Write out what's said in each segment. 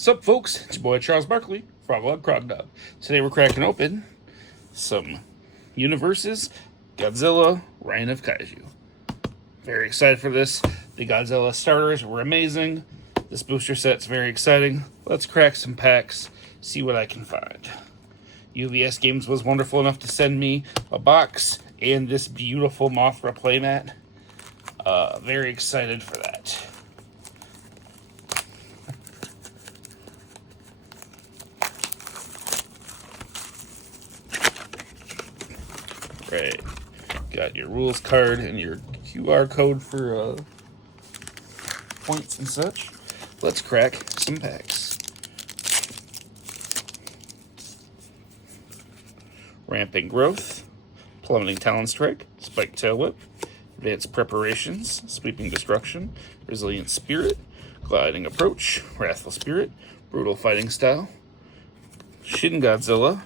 Sup, folks? It's your boy Charles Barkley, Frog Crog. Today we're cracking open some Universus Godzilla Reign of Kaiju. Very excited for this. The Godzilla starters were amazing. This booster set's very exciting. Let's crack some packs, see what I can find. UVS Games was wonderful enough to send me a box and this beautiful Mothra playmat. Very excited for that. Right, got your rules card and your QR code for points and such. Let's crack some packs. Ramping Growth, Plummeting Talon Strike, Spike Tail Whip, Advanced Preparations, Sweeping Destruction, Resilient Spirit, Gliding Approach, Wrathful Spirit, Brutal Fighting Style, Shin Godzilla,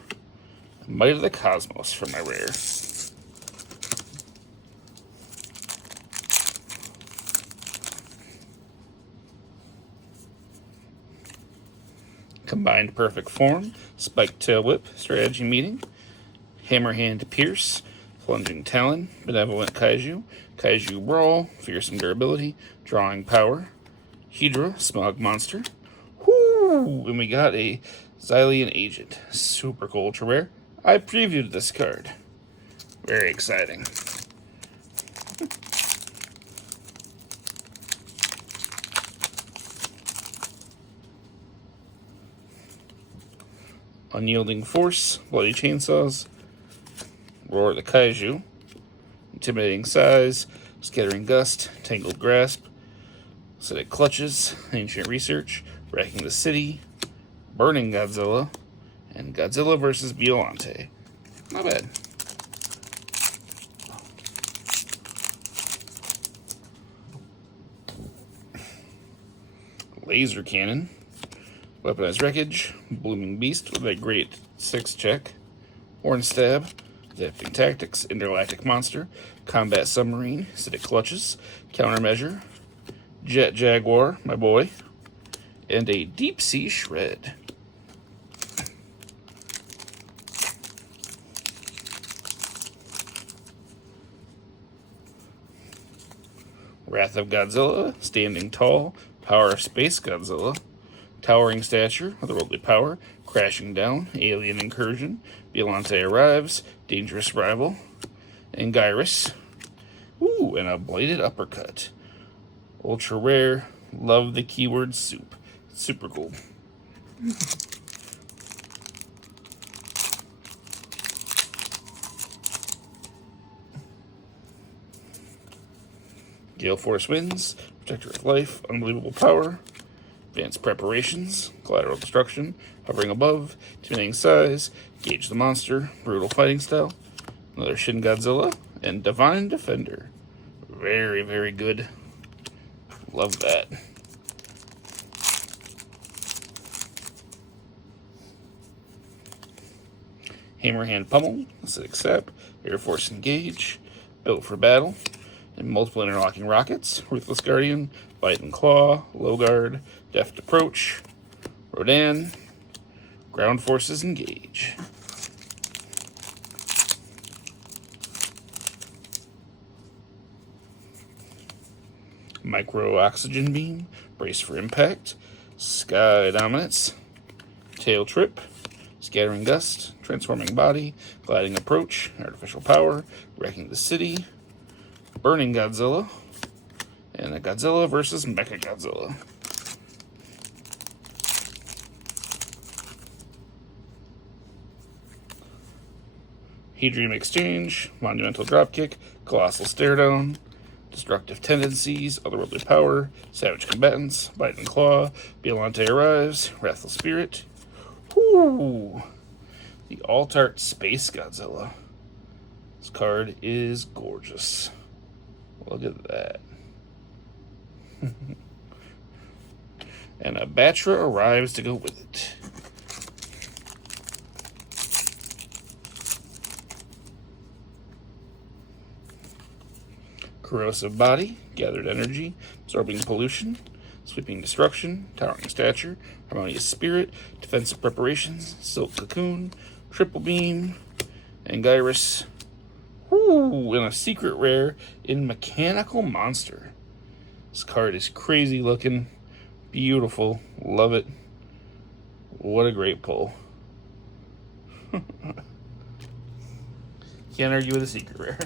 Might of the Cosmos for my rare. Combined Perfect Form, Spike Tail Whip, Strategy Meeting, Hammerhand Pierce, Plunging Talon, Benevolent Kaiju, Kaiju Brawl, Fearsome Durability, Drawing Power, Hydra, Smog Monster. Whoo! And we got a Xylian Agent. Super cool, ultra rare. I previewed this card. Very exciting. Unyielding Force, Bloody Chainsaws, Roar the Kaiju, Intimidating Size, Scattering Gust, Tangled Grasp, Acidic Clutches, Ancient Research, Wrecking the City, Burning Godzilla, and Godzilla vs. Biollante. Not bad. Laser Cannon, Weaponized Wreckage, Blooming Beast with a great 6 check, Horn Stab, Adapting Tactics, Intergalactic Monster, Combat Submarine, Acidic Clutches, Countermeasure, Jet Jaguar, my boy, and a Deep Sea Shred. Wrath of Godzilla, Standing Tall, Power of Space Godzilla, Towering Stature, Otherworldly Power, Crashing Down, Alien Incursion, Biollante Arrives, Dangerous Rival, Angyrus. Ooh, and a Bladed Uppercut. Ultra rare, love the keyword soup. Super cool. Gale Force Winds, Protector of Life, Unbelievable Power, Advanced Preparations, Collateral Destruction, Hovering Above, Intimidating Size, Gauge the Monster, Brutal Fighting Style, another Shin Godzilla, and Divine Defender. Very, very good. Love that. Hammerhand Pummel, Acidic Sap, Air Force Engage, Built for Battle, and multiple interlocking rockets, Ruthless Guardian, Bite and Claw, Low Guard, Deft Approach, Rodan, Ground Forces Engage. Micro Oxygen Beam, Brace for Impact, Sky Dominance, Tail Trip, Scattering Gust, Transforming Body, Gliding Approach, Artificial Power, Wrecking the City, Burning Godzilla, and a Godzilla vs. Mechagodzilla. Hedrium Exchange, Monumental Dropkick, Colossal Staredown, Destructive Tendencies, Otherworldly Power, Savage Combatants, Bite and Claw, Biollante Arrives, Wrathful Spirit. Whoo! The Altart Space Godzilla. This card is gorgeous. Look at that. And a Batra arrives to go with it. Corrosive Body, Gathered Energy, Absorbing Pollution, Sweeping Destruction, Towering Stature, Harmonious Spirit, Defensive Preparations, Silk Cocoon, Triple Beam, Angyrus. Ooh, and a secret rare in Mechanical Monster. This card is crazy looking, beautiful, love it. What a great pull. Can't argue with a secret rare.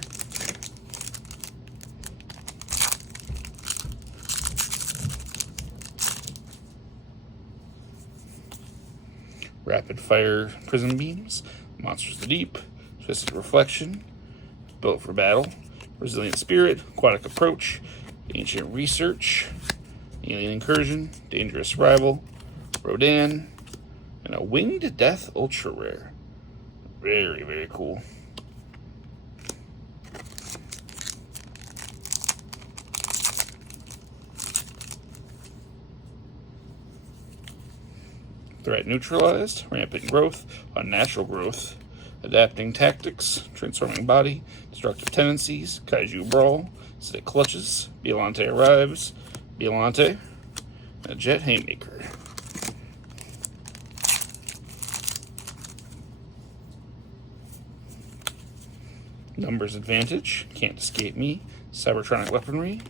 Rapid Fire Prism Beams, Monsters of the Deep, Twisted Reflection, Built for Battle, Resilient Spirit, Aquatic Approach, Ancient Research, Alien Incursion, Dangerous Rival, Rodan, and a Winged Death Ultra Rare. Very, very cool. Threat neutralized, rampant growth, unnatural growth, adapting tactics, transforming body, destructive tendencies, Kaiju brawl, acidic clutches, Biolante arrives, Biolante, and a jet haymaker. Numbers advantage, can't escape me, Cybertronic weaponry,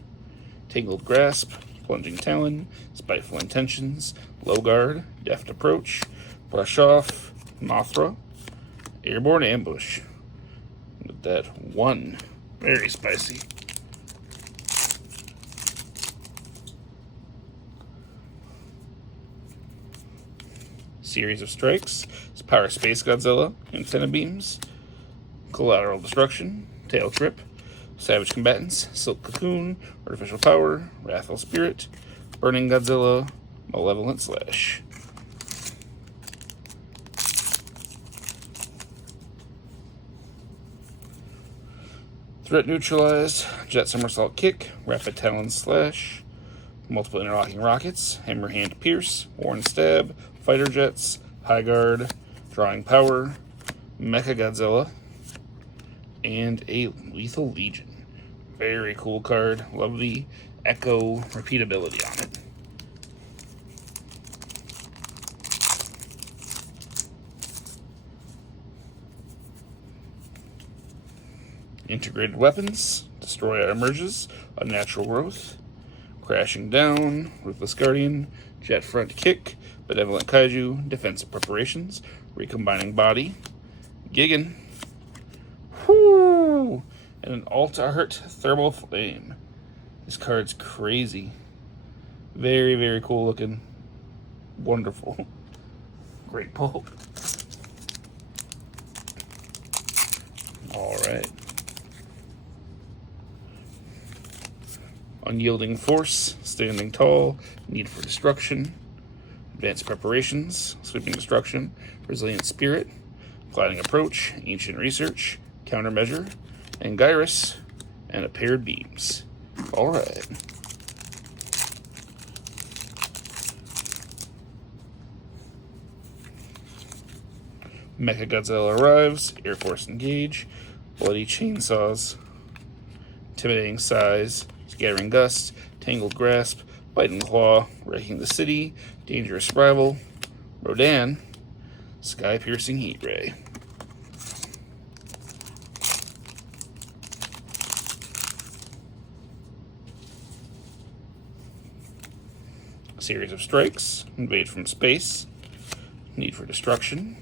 tangled grasp, plunging talon, spiteful intentions, low guard, deft approach, brush off, Mothra, airborne ambush. With that one, very spicy. Series of strikes, Power Space Godzilla, Infinibeams, Collateral Destruction, Tail Trip, Savage Combatants, Silk Cocoon, Artificial Power, Wrathful Spirit, Burning Godzilla, Malevolent Slash. Threat neutralized, Jet Somersault Kick, Rapid Talon Slash, Multiple Interlocking Rockets, Hammer Hand Pierce, Warren Stab, Fighter Jets, High Guard, Drawing Power, Mecha Godzilla, and a Lethal Legion. Very cool card. Love the echo repeatability on it. Integrated weapons, Destroyer emerges, Unnatural Growth, Crashing Down, Ruthless Guardian, Jet Front Kick, Benevolent Kaiju, Defensive Preparations, Recombining Body, Gigan, whoo, and an Alt Art Thermal Flame. This card's crazy. Very, very cool looking. Wonderful. Great pull. Alright. Unyielding Force, Standing Tall, Need for Destruction, Advanced Preparations, Sweeping Destruction, Resilient Spirit, Gliding Approach, Ancient Research, Countermeasure, Angyrus, and a Paired Beams. Alright. Mecha Godzilla arrives, Air Force Engage, Bloody Chainsaws, Intimidating Size, Scattering Gust, Tangled Grasp, Biting Claw, Wrecking the City, Dangerous Rival, Rodan, Sky Piercing Heat Ray. Series of strikes, Invade from Space, Need for Destruction,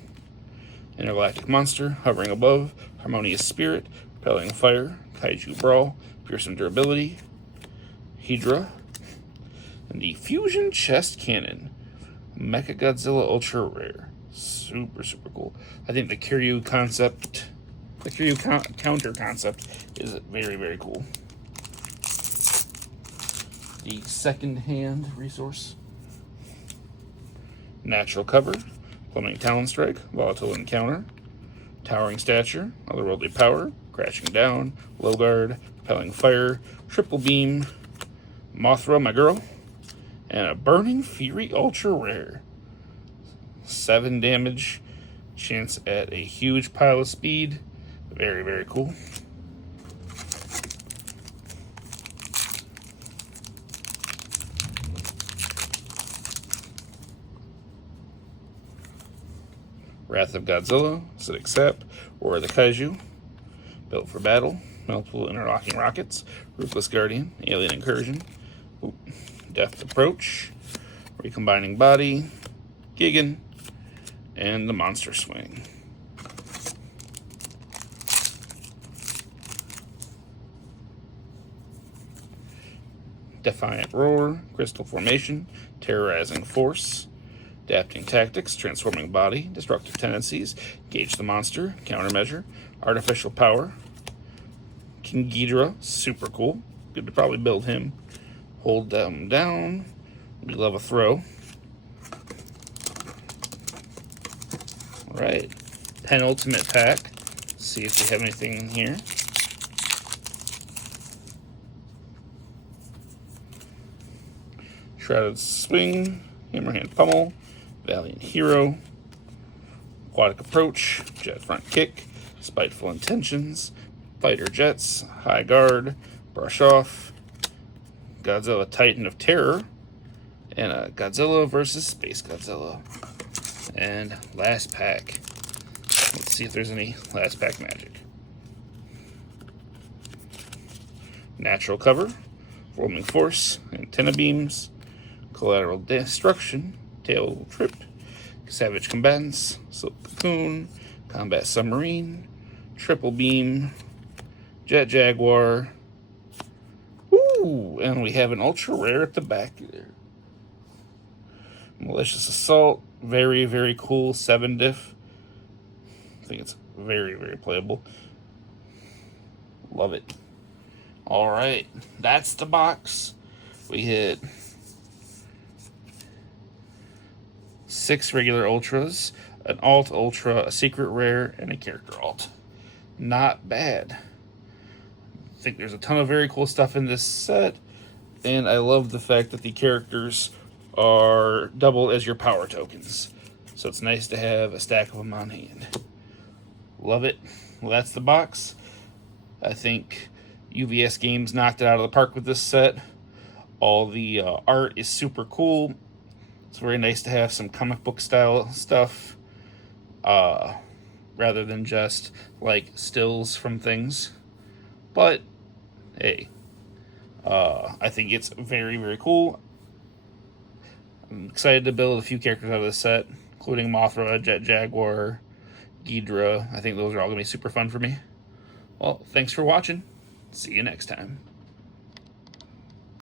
Intergalactic Monster, Hovering Above, Harmonious Spirit, Repelling Fire, Kaiju Brawl, Fearsome Durability, Hydra, and the Fusion Chest Cannon, Mecha Godzilla Ultra Rare. Super, super cool. I think the Kiryu concept, the Kiryu counter concept is very, very cool. The second-hand resource. Natural Cover, Plummeting Talon Strike, Volatile Encounter, Towering Stature, Otherworldly Power, Crashing Down, Low Guard, Repelling Fire, Triple Beam, Mothra, my girl, and a Burning Fury Ultra Rare. 7 damage, chance at a huge pile of speed. Very, very cool. Wrath of Godzilla, Acidic Sap, or the Kaiju. Built for battle, multiple interlocking rockets, Ruthless Guardian, Alien Incursion, Deft Approach, Recombining Body, Gigan, and the Monster Swing. Defiant Roar, Crystal Formation, Terrorizing Force, Adapting Tactics, Transforming Body, Destructive Tendencies, Gauge the Monster, Countermeasure, Artificial Power, King Ghidorah, super cool. Good to probably build him. Hold them down. We love a throw. Alright, penultimate pack. Let's see if we have anything in here. Shrouded Swing, Hammerhand Pummel, Valiant Hero, Aquatic Approach, Jet Front Kick, Spiteful Intentions, Fighter Jets, High Guard, Brush Off, Godzilla Titan of Terror, and a Godzilla versus Space Godzilla. And last pack. Let's see if there's any last pack magic. Natural Cover, Roaming Force, Antenna Beams, Collateral Destruction, Tail Trip, Savage Combatants, Silk Cocoon, Combat Submarine, Triple Beam, Jet Jaguar. Ooh, and we have an ultra rare at the back there. Malicious Assault, very, very cool, 7 diff. I think it's very, very playable. Love it. All right, that's the box. We hit 6 regular ultras, an alt ultra, a secret rare, and a character alt. Not bad. I think there's a ton of very cool stuff in this set, and I love the fact that the characters are double as your power tokens. So it's nice to have a stack of them on hand. Love it. Well, that's the box. I think UVS Games knocked it out of the park with this set. All the art is super cool. It's very nice to have some comic book style stuff rather than just like stills from things. But hey, I think it's very, very cool. I'm excited to build a few characters out of this set, including Mothra, Jet Jaguar, Ghidorah. I think those are all going to be super fun for me. Well, thanks for watching. See you next time.